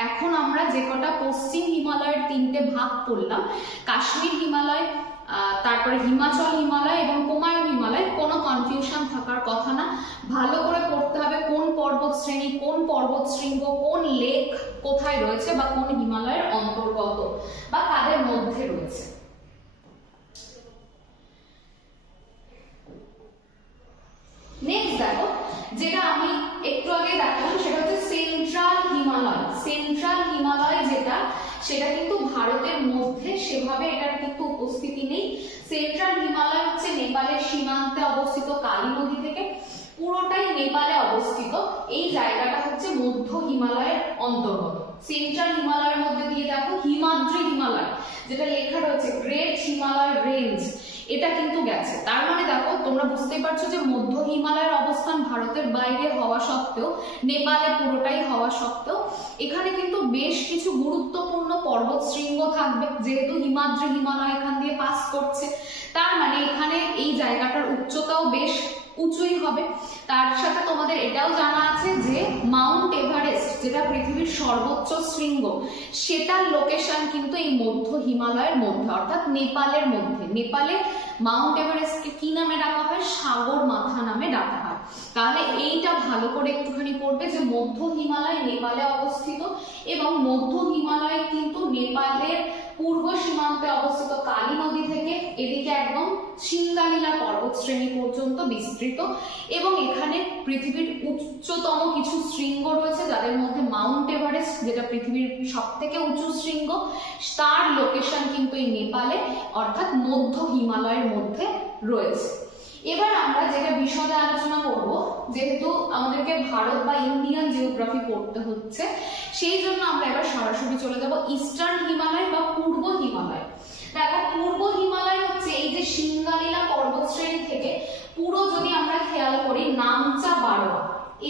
এখন আমরা যে কটা পশ্চিম হিমালয়ের 3টে ভাগ পড়লাম, কাশ্মীর হিমালয়, তারপরে হিমাচল হিমালয় এবং কুমায়ুন হিমালয়, কোনো কনফিউশন থাকার কথা না। ভালো করে পড়তে হবে কোন পর্বত শ্রেণী, কোন পর্বত শৃঙ্গ, কোন লেক কোথায় রয়েছে বা কোন হিমালয়ের অন্তর্গত বা কাদের মধ্যে রয়েছে। নেক্সট দেখো, যেটা আমি একটু আগে দেখালাম সেটা হচ্ছে সেন্ট্রাল হিমালয়। সেন্ট্রাল হিমালয় যেটা, সেটা কিন্তু ভারতের মধ্যে সেভাবে এটার কিন্তু উপস্থিতি নেই। সেন্ট্রাল হিমালয় হচ্ছে নেপালের সীমান্তে অবস্থিত, কালী নদী থেকে পুরোটাই নেপালে অবস্থিত। এই জায়গাটা হচ্ছে মধ্য হিমালয়ের অন্তর্গত। সেন্ট্রাল হিমালয়ের মধ্যে দিয়ে দেখো হিমাদ্রি হিমালয়, যেটা লেখা রয়েছে গ্রেট হিমালয় রেঞ্জ, এটা কিন্তু গেছে। তার মানে দেখো তোমরা বুঝতেই পারছো যে মধ্য হিমালয়ের অবস্থান ভারতের বাইরে হওয়া সত্ত্বেও, নেপালে পুরোটাই হওয়া সত্ত্বেও এখানে কিন্তু বেশ কিছু গুরুত্বপূর্ণ পর্বত শৃঙ্গ থাকবে, যেহেতু হিমাদ্রি হিমালয় এখান দিয়ে পাস করছে। তার মানে এখানে এই জায়গাটার উচ্চতাও বেশ উঁচুই হবে। তার সাথে তোমাদের এটাও জানা আছে যে মাউন্ট এভারেস্ট, যেটা পৃথিবীর সর্বোচ্চ শৃঙ্গ, সেটার লোকেশন কিন্তু এই মধ্য হিমালয়ের মধ্যে, অর্থাৎ নেপালের মধ্যে। নেপালে মাউন্ট এভারেস্টকে কি নামে ডাকা হয়? সাগর মাথা নামে ডাকা হয়। তাহলে এইটা ভালো করে একটুখানি পড়বে যে মধ্য হিমালয় নেপালে অবস্থিত, এবং মধ্য হিমালয় কিন্তু নেপালের পূর্ব সীমান্তে অবস্থিত কালী নদী থেকে এদিকে একদম সিঙ্গালীলা পর্বত শ্রেণী পর্যন্ত বিস্তৃত। এবং এখানে পৃথিবীর উচ্চতম কিছু শৃঙ্গ রয়েছে, যাদের মধ্যে মাউন্ট এভারেস্ট, যেটা পৃথিবীর সব থেকে উঁচু শৃঙ্গ, তার লোকেশন কিন্তু এই নেপালে, অর্থাৎ মধ্য হিমালয়ের মধ্যে রয়েছে। এবার আমরা যেটা বিশদে আলোচনা করব, যেহেতু আমাদেরকে ভারত বা ইন্ডিয়ান জিওগ্রাফি পড়তে হচ্ছে, সেই জন্য আমরা এবার সরাসরি চলে যাব ইস্টার্ন হিমালয় বা পূর্ব হিমালয়। দেখো পূর্ব হিমালয় হচ্ছে এই যে সিঙ্গালীলা পর্বত শ্রেণী থেকে পুরো যদি আমরা খেয়াল করি নামচা বারোয়া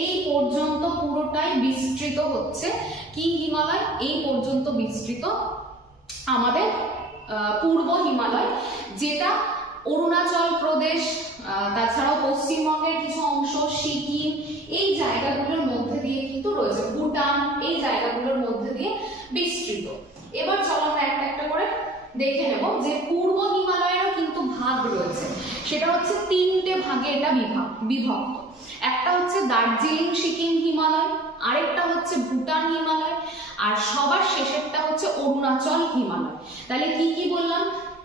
এই পর্যন্ত পুরোটাই বিস্তৃত হচ্ছে কি হিমালয়, এই পর্যন্ত বিস্তৃত আমাদের পূর্ব হিমালয়, যেটা অরুণাচল প্রদেশ, তাছাড়াও পশ্চিমবঙ্গের কিছু অংশ, সিকিম, এই জায়গাগুলোর মধ্যে দিয়ে কিন্তু রয়েছে, ভুটান, এই জায়গাগুলোর মধ্যে দিয়ে বিস্তৃত। এবার চলো আমরা একটা একটা করে দেখে নেব যে পূর্ব হিমালয়েরও কিন্তু ভাগ রয়েছে। সেটা হচ্ছে তিনটে ভাগে এটা বিভক্ত। একটা হচ্ছে দার্জিলিং সিকিম হিমালয়, আরেকটা হচ্ছে ভুটান হিমালয়, আর সবার শেষেরটা হচ্ছে অরুণাচল হিমালয়। তাহলে কি কি বললাম?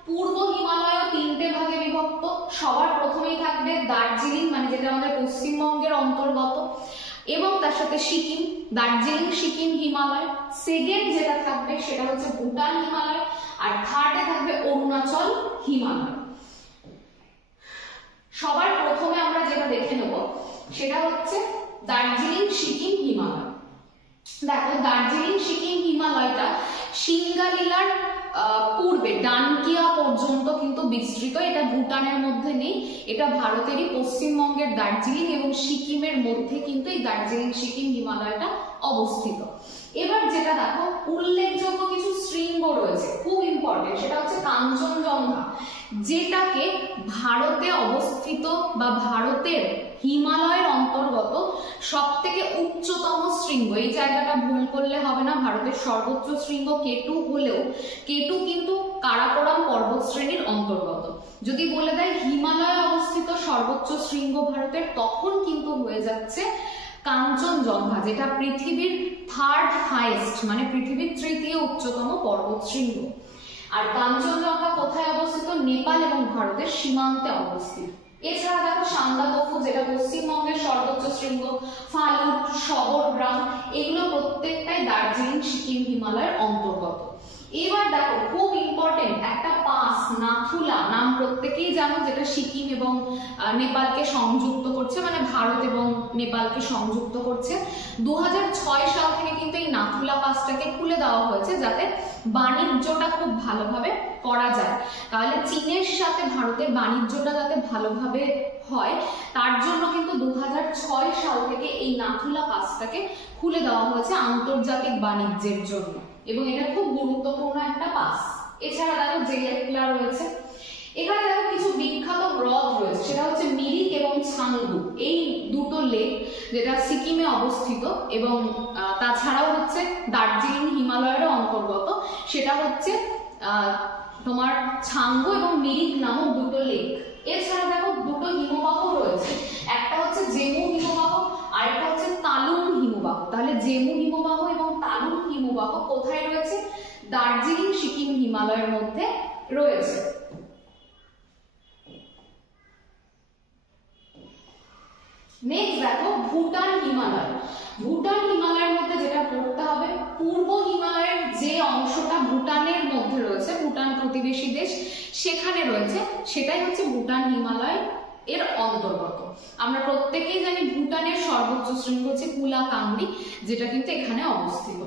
পূর্ব হিমালয় তিনটে ভাগে বিভক্ত। সবার প্রথমেই থাকবে দার্জিলিং, মানে যেটা আমাদের পশ্চিমবঙ্গের অন্তর্গত, এবং তার সাথে সিকিম, দার্জিলিং সিকিম হিমালয়। সেকেন্ড যেটা থাকবে সেটা হচ্ছে ভুটান হিমালয়, আর থার্ডে থাকবে অরুণাচল হিমালয়। সবার প্রথমে আমরা যেটা দেখে নেব সেটা হচ্ছে দার্জিলিং সিকিম হিমালয়। দেখো দার্জিলিং সিকিম হিমালয়টা সিঙ্গালীলার পূর্বে ডানকিয়া পর্যন্ত কিন্তু বিস্তৃত। এটা ভুটানের মধ্যে নেই, এটা ভারতেরই পশ্চিমবঙ্গের দার্জিলিং এবং সিকিমের মধ্যে কিন্তু এই দার্জিলিং সিকিম হিমালয়টা অবস্থিত। এবার যেটা দেখো উল্লেখযোগ্য কিছু শৃঙ্গ রয়েছে, খুব ইম্পর্টেন্ট, সেটা হচ্ছে কাঞ্চনজঙ্ঘা, যেটাকে ভারতে অবস্থিত বা ভারতের হিমালয়ের অন্তর্গত সব থেকে উচ্চতম শৃঙ্গ। এই জায়গাটা ভুল করলে হবে না, ভারতের সর্বোচ্চ শৃঙ্গ কেটু হলেও কেটু কিন্তু কারাকোরাম পর্বত শ্রেণীর অন্তর্গত। যদি বলে দেয় হিমালয়ে অবস্থিত সর্বোচ্চ শৃঙ্গ ভারতের, তখন কিন্তু হয়ে যাচ্ছে কাঞ্চনজঙ্ঘা, যেটা পৃথিবীর থার্ড হাইয়েস্ট, মানে পৃথিবীর তৃতীয় উচ্চতম পর্বত শৃঙ্গ। আর কাঞ্চনজঙ্ঘা কোথায় অবস্থিত? নেপাল এবং ভারতের সীমান্তে অবস্থিত। এছাড়া দেখো সান্দাকফু, যেটা পশ্চিমবঙ্গের সর্বোচ্চ শৃঙ্গ, ফালুট, শবরগ্রাম, এগুলো প্রত্যেকটাই দার্জিলিং সিকিম হিমালয়ের অন্তর্গত। এবার দেখো খুব ইম্পর্টেন্ট একটা পাস, নাথুলা, নাম প্রত্যেকেই জানো, যেটা সিকিম এবং নেপালকে সংযুক্ত করছে, মানে ভারত এবং নেপালকে সংযুক্ত করছে। 2006 সাল থেকে কিন্তু এই নাথুলা পাসটাকে খুলে দেওয়া হয়েছে, যাতে বাণিজ্যটা খুব ভালোভাবে করা যায়। তাহলে চীনের সাথে ভারতের বাণিজ্যটা যাতে ভালোভাবে হয়, তার জন্য কিন্তু 2006 সাল থেকে এই নাথুলা পাসটাকে খুলে দেওয়া হয়েছে আন্তর্জাতিক বাণিজ্যের জন্য, এবং এটা খুব গুরুত্বপূর্ণ একটা পাস। এছাড়া দেখো জেলেকলা রয়েছে। এখানে দেখো কিছু বিখ্যাত হ্রদ রয়েছে, সেটা হচ্ছে মিরিক এবং ছাঙ্গু, এই দুটো লেক, যেটা সিকিমে অবস্থিত, এবং তাছাড়াও হচ্ছে দার্জিলিং হিমালয়ের অন্তর্গত, সেটা হচ্ছে তোমার ছাঙ্গু এবং মিরিক নামক দুটো লেক। এছাড়া দেখো দুটো হিমবাহ রয়েছে, একটা হচ্ছে জেমু হিমবাহ, আরেকটা হচ্ছে তালুং হিমবাহ। তাহলে জেমু হিমবাহ এবং তালুং হিমবাহ কোথায় রয়েছে? দার্জিলিং সিকিম হিমালয়ের মধ্যে রয়েছে। নেক্সট দেখো ভুটান হিমালয়। ভুটান হিমালয়ের মধ্যে যেটা পড়তে হবে, পূর্ব হিমালয়ের যে অংশটা ভুটানের মধ্যে রয়েছে, ভুটান প্রতিবেশী দেশ, সেখানে রয়েছে, সেটাই হচ্ছে ভুটান হিমালয় এর অন্তর্গত। আমরা প্রত্যেকেই জানি ভুটানের সর্বোচ্চ শৃঙ্গ হচ্ছে কুলা কাংরি, যেটা কিন্তু এখানে অবস্থিত।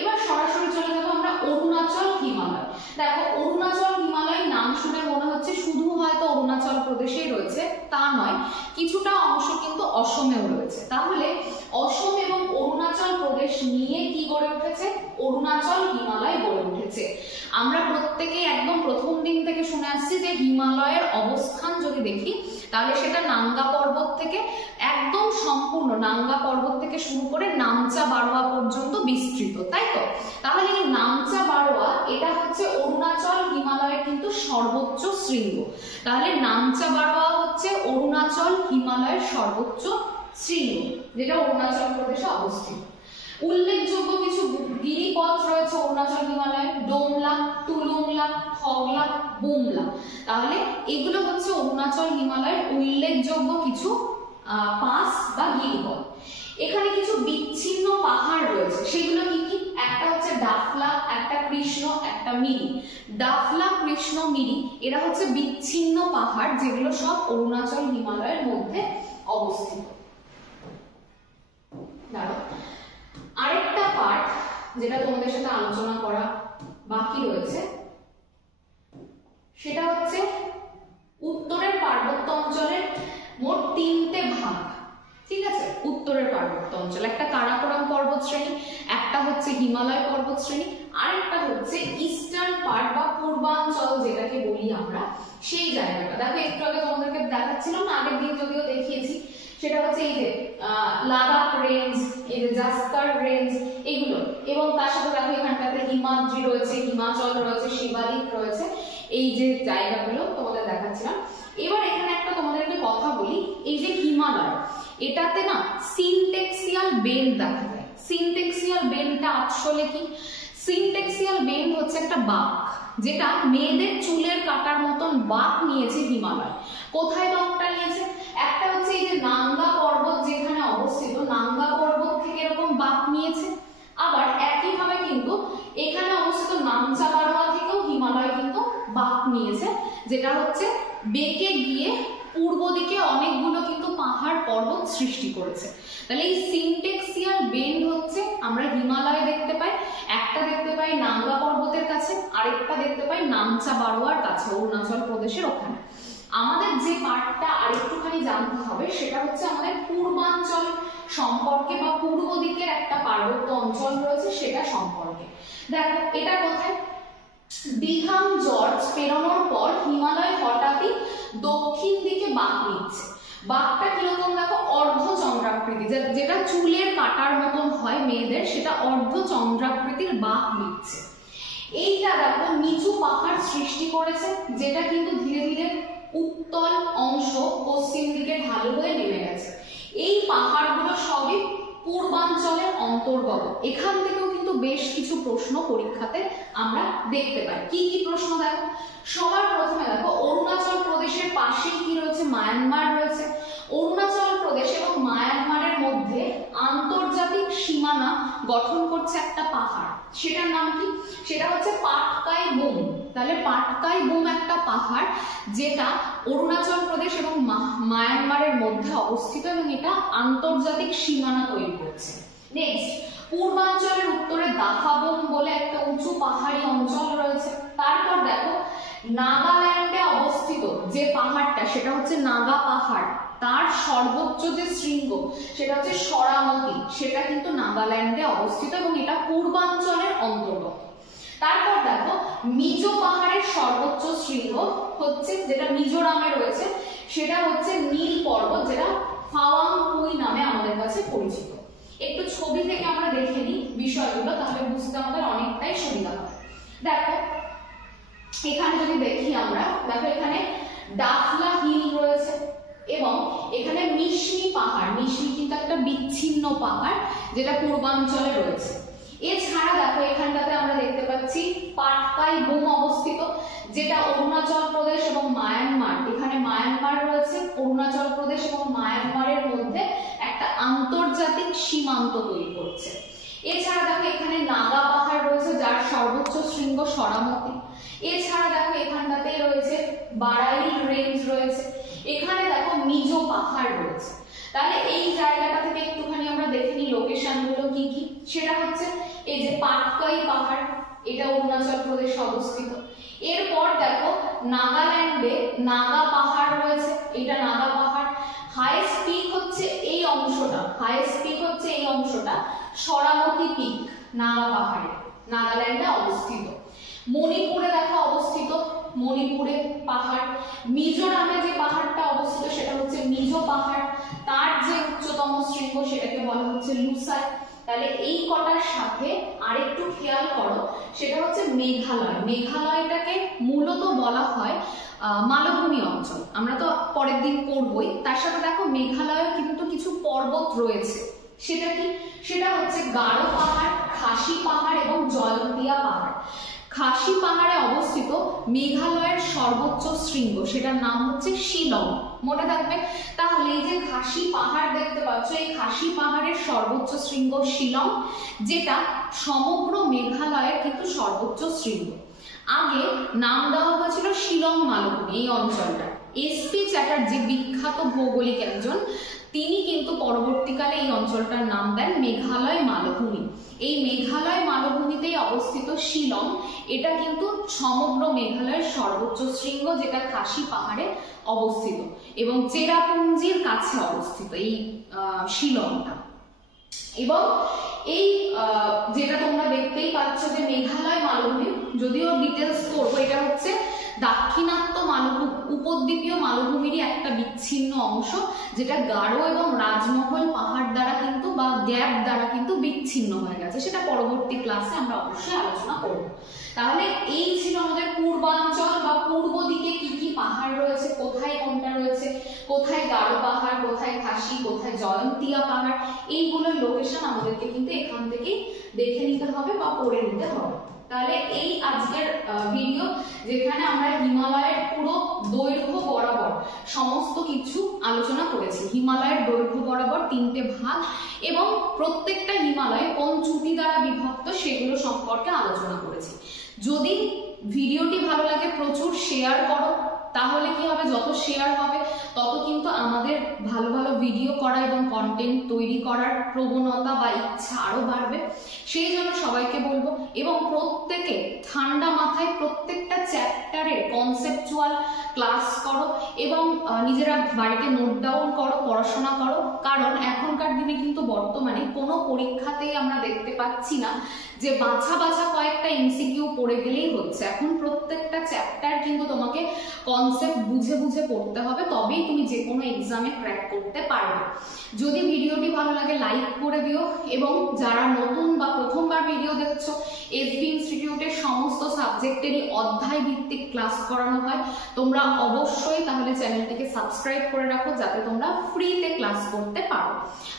এবার সরাসরি চলে যাবো আমরা অরুণাচল হিমালয়। দেখো অরুণাচল হিমালয় নাম শুনে মনে হচ্ছে শুধু হয়তো রয়েছে তা নয়, কিছুটা অংশ কিন্তু অসমেও রয়েছে। তাহলে অসম এবং অরুণাচল প্রদেশ নিয়ে কি গড়ে উঠেছে? অরুণাচল হিমালয় গড়ে উঠেছে। আমরা প্রত্যেকেই একদম প্রথম দিন থেকে শুনে আসছি যে হিমালয়ের অবস্থান যদি দেখি তাহলে সেটা নাঙ্গা পর্বত থেকে একদম সম্পূর্ণ নাঙ্গা পর্বত থেকে শুরু করে নামচা বারোয়া পর্যন্ত বিস্তৃত, তাই তো? তাহলে এই নামচা বারোয়া এটা হচ্ছে অরুণাচল হিমালয়ের কিন্তু সর্বোচ্চ শৃঙ্গ। তাহলে নামচা বারোয়া হচ্ছে অরুণাচল হিমালয়ের সর্বোচ্চ শৃঙ্গ, যেটা অরুণাচল প্রদেশে অবস্থিত। উল্লেখযোগ্য কিছু গিরিপথ রয়েছে অরুণাচল হিমালয়ে, ডোমলা, তুলুংলা, থগলা, বুমলা। তাহলে এগুলো হচ্ছে অরুণাচল হিমালয়ের উল্লেখযোগ্য কিছু পাস বা গিরিপথ। এখানে কিছু বিচ্ছিন্ন পাহাড় রয়েছে, সেগুলো কি কি? একটা হচ্ছে ডাফলা, একটা কৃষ্ণ, একটা মিরি। ডাফলা, কৃষ্ণ, মিরি এরা হচ্ছে বিচ্ছিন্ন পাহাড়, যেগুলো সব অরুণাচল হিমালয়ের মধ্যে অবস্থিত। আরেকটা পার্ট যেটা তোমাদের সাথে আলোচনা করা বাকি রয়েছে সেটা হচ্ছে উত্তরের পার্বত্য অঞ্চলের মোট 3টে ভাগ। ঠিক আছে, উত্তরের পার্বত্য অঞ্চল, একটা কারাকোরাম পর্বত শ্রেণী, একটা হচ্ছে হিমালয় পর্বত শ্রেণী, আরেকটা হচ্ছে ইস্টার্ন পার্ট বা পূর্বাঞ্চল যেটাকে বলি আমরা, সেই জায়গাটা। দেখো একটু আগে তোমাদেরকে দেখাচ্ছিলাম, আগের দিন যদিও দেখিয়েছি, সেটা হচ্ছে এই যে লাদাখ রেঞ্জ, এই যে জাস্কার রেঞ্জ, এগুলো। এবং তার সাথে দেখো এখানটাতে হিমাদ্রি রয়েছে, হিমাচল রয়েছে, শিবালিক রয়েছে, এই যে জায়গাগুলো তোমাদের দেখাচ্ছিলাম। এবার এখানে একটা তোমাদেরকে কথা বলি, এই যে হিমালয়, এটাতে না সিনটেক্সিয়াল বেন্ড দেখা যায়। সিনটেক্সিয়াল বেন্ডটা আসলে কি? সিনটেক্সিয়াল বেন্ড হচ্ছে একটা বাঁক, যেটা মেয়েদের চুলের কাটার মতন বাঁক নিয়েছে হিমালয়। কোথায় বাঁকটা নিয়েছে? একটা হচ্ছে এই যে নাঙ্গা পর্বত যেখানে অবস্থিত, নাঙ্গা পর্বত থেকে এরকম বাঁক নিয়েছে। আবার একইভাবে কিন্তু এখানে অবস্থিত নামচা বারোয়া থেকেও হিমালয় কিন্তু বাঁক নিয়েছে, যেটা হচ্ছে বেঁকে গিয়ে পূর্ব দিকে অনেকগুলো কিন্তু পাহাড় পর্বত সৃষ্টি করেছে। তাহলে এই সিনটেক্সিয়াল বেন্ড হচ্ছে আমরা হিমালয়ে দেখতে পাই, একটা দেখতে পাই নাঙ্গা পর্বতের কাছে, আরেকটা দেখতে পাই নামচা বারোয়ার কাছে, অরুণাচল প্রদেশের ওখানে। আমাদের যে পার্টটা আরেকটুখানি জানতে হবে সেটা হচ্ছে আমাদের পূর্বাঞ্চল সম্পর্কে বা পূর্ব দিকের একটা পার্বত্য অঞ্চল রয়েছে সেটা সম্পর্কে। দেখো এটা কোথায়? দিঘাম জর্জ পেরোনোর পর হিমালয় হঠাৎই দক্ষিণ দিকে বাঁক নিচ্ছে। বাঁকটা কিরকম দেখো? অর্ধ চন্দ্রাকৃতি, যেটা চুলের কাটার মতন হয় মেয়েদের, সেটা অর্ধ চন্দ্রাকৃতির বাঁক নিচ্ছে। এইটা দেখো নিচু পাহাড় সৃষ্টি করেছে, যেটা কিন্তু ধীরে ধীরে উত্তল অংশ পশ্চিম দিকে ঢালু হয়ে নেমে গেছে। এই পাহাড়গুলো সবই পূর্বাঞ্চলের অন্তর্গত। এখান থেকেও কিন্তু বেশ কিছু প্রশ্ন পরীক্ষাতে আমরা দেখতে পাই। কি কি প্রশ্ন? দেখো সবার প্রথমে দেখো অরুণাচল প্রদেশের পাশেই কি রয়েছে? মায়ানমার রয়েছে। অরুণাচল প্রদেশ এবং মায়ানমারের মধ্যে আন্তর্জাতিক সীমানা গঠন করছে একটা পাহাড়, সেটার নাম কি? সেটা হচ্ছে পাটকাই বুম। তাহলে পাটকাই বুম একটা পাহাড় যেটা অরুণাচল প্রদেশ এবং মায়ানমারের মধ্যে অবস্থিত এবং এটা আন্তর্জাতিক সীমানা তৈরি করছে। নেক্সট, পূর্বাঞ্চলের উত্তরে দাফাবুম বলে একটা উঁচু পাহাড়ি অঞ্চল রয়েছে। তারপর দেখো নাগাল্যান্ডে অবস্থিত যে পাহাড়টা সেটা হচ্ছে নাগা পাহাড়, তার সর্বোচ্চ যে শৃঙ্গ সেটা হচ্ছে সরামতি, সেটা কিন্তু নাগাল্যান্ডে অবস্থিত এবং এটা পূর্বাঞ্চলের অন্তর্গত। তারপর দেখো মিজো পাহাড়ের সর্বোচ্চ শৃঙ্গ হচ্ছে যেটা মিজোরামে রয়েছে, সেটা হচ্ছে নীল পর্বত, যেটা ফাওয়াং পুই নামে আমাদের কাছে পরিচিত। একটু ছবি থেকে আমরা দেখে নিই বিষয়গুলো, তাহলে বুঝতে আমাদের অনেকটাই সুবিধা হবে। দেখো এখানে যদি দেখি আমরা, দেখো এখানে ডাফলা হিল রয়েছে এবং এখানে মিশমি পাহাড়। মিশমি কিন্তু একটা বিচ্ছিন্ন পাহাড় যেটা পূর্বাঞ্চলে রয়েছে। এছাড়া দেখো এখানটাতে আমরা দেখতে পাচ্ছি পাটকাই বুম অবস্থিত, যেটা অরুণাচল প্রদেশ এবং মায়ানমার, এখানে মায়ানমার রয়েছে, অরুণাচল প্রদেশ এবং মায়ানমারের মধ্যে একটা আন্তর্জাতিক সীমান্ত তৈরি করছে। এছাড়া দেখো এখানে নাগা পাহাড় রয়েছে যার সর্বোচ্চ শৃঙ্গ সরামতি। এছাড়া দেখো এখানটাতে রয়েছে বারাইল রেঞ্জ রয়েছে, এখানে দেখো মিজো পাহাড় রয়েছে। তাহলে এই জায়গাটা থেকে একটুখানি আমরা দেখে নিই লোকেশন গুলো কি কি। সেটা হচ্ছে এই যে পাটকাই পাহাড়, এটা অরুণাচল প্রদেশে অবস্থিত। এরপর দেখো নাগাল্যান্ডে নাগা পাহাড় রয়েছে, এটা নাগা পাহাড়। হাইয়েস্ট পিক হচ্ছে এই অংশটা, হাইয়েস্ট পিক হচ্ছে এই অংশটা, সরামতি পিক নাগা পাহাড়ে, নাগাল্যান্ডে অবস্থিত। মণিপুরে দেখো অবস্থিত, মণিপুরে পাহাড়। মিজোরামে যে পাহাড়টা অবস্থিত সেটা হচ্ছে মিজো পাহাড়, তার যে উচ্চতম শৃঙ্গ সেটাকে বলা হচ্ছে লুসাই। তাহলে এই কটার সাথে আরেকটু খেয়াল করো, সেটা হচ্ছে মেঘালয়। মেঘালয়টাকে মূলত বলা হয় মালভূমি অঞ্চল, আমরা তো পরের দিন পড়বই। তার সাথে দেখো মেঘালয়ে কিন্তু কিছু পর্বত রয়েছে, সেটা কি? সেটা হচ্ছে গারো পাহাড়, খাসি পাহাড় এবং জয়ন্তিয়া পাহাড়। খাসি পাহাড়ে অবস্থিত মেঘালয়ের সর্বোচ্চ শৃঙ্গ, সেটার নাম হচ্ছে শিলং, মনে রাখবে। তাহলে এই যে খাসি পাহাড় দেখতে পাচ্ছ, এই খাসি পাহাড়ের সর্বোচ্চ শৃঙ্গ শিলং, যেটা সমগ্র মেঘালয়ের কিন্তু সর্বোচ্চ শৃঙ্গ। আগে নাম দেওয়া হয়েছিল শিলং মালভূমি এই অঞ্চলটা। এসপি চ্যাটার্জি, বিখ্যাত ভৌগোলিক একজন, তিনি কিন্তু পরবর্তীকালে এই অঞ্চলটার নাম দেন মেঘালয় মালভূমি। এই মেঘালয় মালভূমিতেই অবস্থিত শিলং, এটা কিন্তু সমগ্র মেঘালয়ের সর্বোচ্চ শৃঙ্গ, যেটা খাসি পাহাড়ে অবস্থিত এবং চেরাপুঞ্জির কাছে অবস্থিত এই শিলংটা। এবং এই যেটা তোমরা দেখতেই পাচ্ছ যে মেঘালয় মালভূমি, যদিও ডিটেলস করবো, এটা হচ্ছে দাক্ষিণাত্য মালভূমি, উপদ্বীপীয় মালভূমিরই একটা বিচ্ছিন্ন অংশ, যেটা গারো এবং রাজমহল পাহাড় দ্বারা কিন্তু বা গ্যাপ দ্বারা কিন্তু বিচ্ছিন্ন হয়ে গেছে। সেটা পরবর্তী ক্লাসে আমরা অবশ্যই আলোচনা করব। তাহলে এই ছিল আমাদের পূর্বাঞ্চল বা পূর্ব দিকে কি কি পাহাড় রয়েছে, কোথায় কোনটা রয়েছে, কোথায় গারো পাহাড়, কোথায় খাসি, কোথায় জয়ন্তিয়া পাহাড়, এইগুলোর লোকেশন আমাদেরকে কিন্তু এখান থেকে দেখে নিতে হবে বা পড়ে নিতে হবে। তাহলে এই আজকের ভিডিও, যেখানে আমরা হিমালয়ের পুরো দৈর্ঘ্য বরাবর সমস্ত কিছু আলোচনা করেছি। হিমালয়ের দৈর্ঘ্য বরাবর 3টে ভাগ এবং প্রত্যেকটা হিমালয় কোন চুটি দ্বারা বিভক্ত সেগুলো সম্পর্কে আলোচনা করেছি। যদি ভিডিওটি ভালো লাগে প্রচুর শেয়ার করো, তাহলে কি হবে, যত শেয়ার হবে তত কিন্তু আমাদের ভালো ভালো ভিডিও করা এবং কন্টেন্ট তৈরি করার প্রবণতা বা ইচ্ছা আরো বাড়বে। সেই জন্য সবাইকে বলবো, এবং প্রত্যেকে ঠান্ডা মাথায় প্রত্যেকটা চ্যাপ্টারের কনসেপচুয়াল ক্লাস করো এবং নিজেরা বাড়িতে নোট ডাউন করো, পড়াশোনা করো। কারণ এখনকার দিনে কিন্তু বর্তমানে কোনো পরীক্ষাতেই আমরা দেখতে পাচ্ছি না যে বাছা বাছা কয়েকটা এমসিকিউ পড়ে গেলেই হচ্ছে। এখন প্রত্যেকটা চ্যাপ্টার কিন্তু তোমাকে কনসেপ্ট বুঝে বুঝে পড়তে হবে, তবেই তুমি যে কোনো এক্সামে ক্র্যাক করতে পারবে। যদি ভিডিওটি ভালো লাগে লাইক করে দিও, এবং যারা নতুন বা প্রথমবার ভিডিও দেখছো, এসবি ইনস্টিটিউটের সমস্ত সাবজেক্টেরই অধ্যায় ভিত্তিক ক্লাস করানো হয়, তোমরা অবশ্যই তাহলে চ্যানেলটিকে সাবস্ক্রাইব করে রাখো, যাতে তোমরা ফ্রিতে ক্লাস করতে পারো।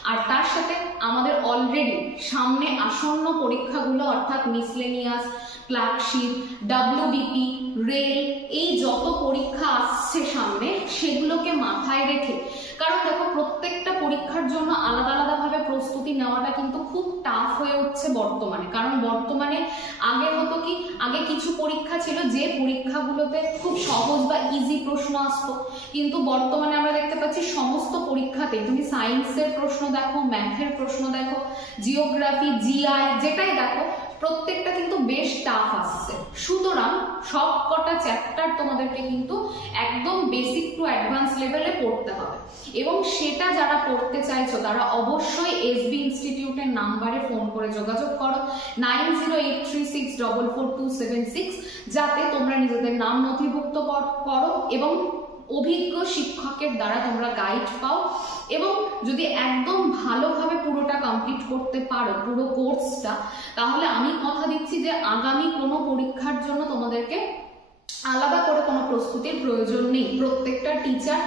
আর তার সাথে আমাদের অলরেডি সামনে আসন্ন পরীক্ষাগুলো, অর্থাৎ মিসলেনিয়াস, ক্লার্কশিপ, ডাব্লিউবিপি, রেল, এই যত পরীক্ষা আসছে সামনে, সেগুলোকে মাথায় রেখে, কারণ দেখো প্রত্যেকটা পরীক্ষার জন্য আলাদা আলাদা ভাবে প্রস্তুতি নেওয়াটা কিন্তু খুব টাফ হয়ে উঠছে বর্তমানে। কারণ বর্তমানে আগে হতো কি, আগে কিছু পরীক্ষা ছিল যে পরীক্ষাগুলোতে খুব সহজ বা ইজি প্রশ্ন আসতো, কিন্তু বর্তমানে আমরা দেখতে পাচ্ছি সমস্ত পরীক্ষাতে, তুমি সায়েন্সের প্রশ্ন দেখো, ম্যাথের প্রশ্ন দেখো, জিওগ্রাফি, জিআই, যেটাই দেখো প্রত্যেকটা কিন্তু বেশ টাফ আসছে। সুতরাং সব কটা চ্যাপ্টার তোমাদেরকে কিন্তু একদম বেসিক টু অ্যাডভান্স লেভেলে পড়তে হবে, এবং সেটা যারা পড়তে চাইছো তারা অবশ্যই এসবি ইনস্টিটিউটের নাম্বারে ফোন করে যোগাযোগ করো 9083644276, যাতে তোমরা নিজেদের নাম নথিভুক্ত করো এবং অভিজ্ঞ শিক্ষকের দ্বারা তোমরা গাইড পাও। এবং যদি একদম ভালোভাবে পুরোটা কমপ্লিট করতে পারো পুরো কোর্সটা, তাহলে আমি কথা দিচ্ছি যে আগামী কোনো পরীক্ষার জন্য তোমাদেরকে আলাদা করে কোনো প্রস্তুতির প্রয়োজন নেই। প্রত্যেকটা টিচার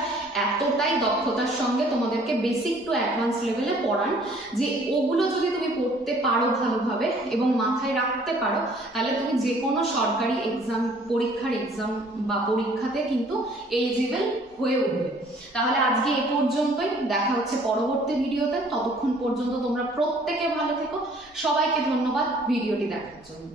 এতটাই দক্ষতার সঙ্গে তোমাদেরকে বেসিক টু অ্যাডভান্স লেভেলে পড়ান যে ওগুলো যদি তুমি পড়তে পারো ভালোভাবে এবং মাথায় রাখতে পারো, তাহলে তুমি যে কোনো সরকারি এক্সাম, পরীক্ষার এক্সাম বা পরীক্ষাতে কিন্তু এলিজিবল হয়ে উঠবে। তাহলে আজকে এ পর্যন্তই, দেখা হচ্ছে পরবর্তী ভিডিওতে। ততক্ষণ পর্যন্ত তোমরা প্রত্যেকে ভালো থেকো। সবাইকে ধন্যবাদ ভিডিওটি দেখার জন্য।